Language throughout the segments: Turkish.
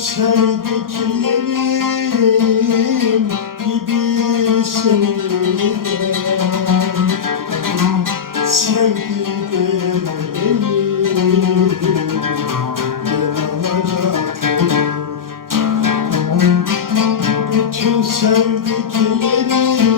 çaydakilerim gibi sevgiliden Sevgiden yanacak Bütün sevdiklerim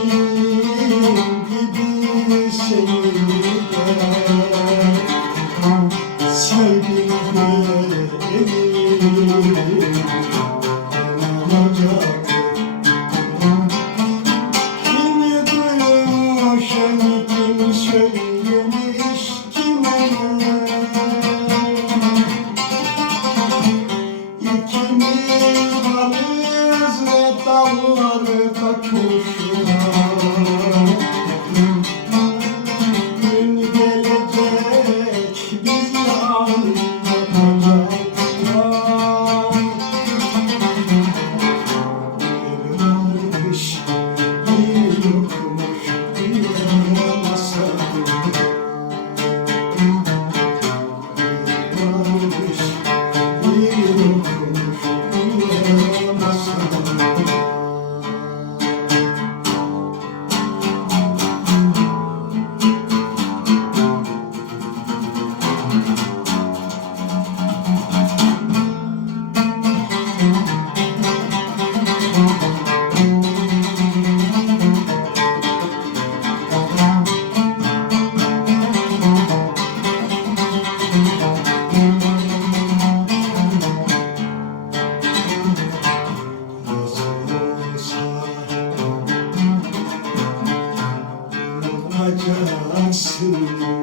dalları bırakacaksın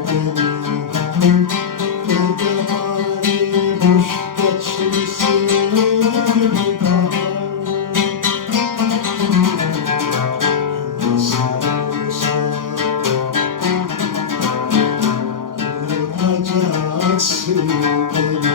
beni. Ödemari boş geçmesin Bırakacaksın beni.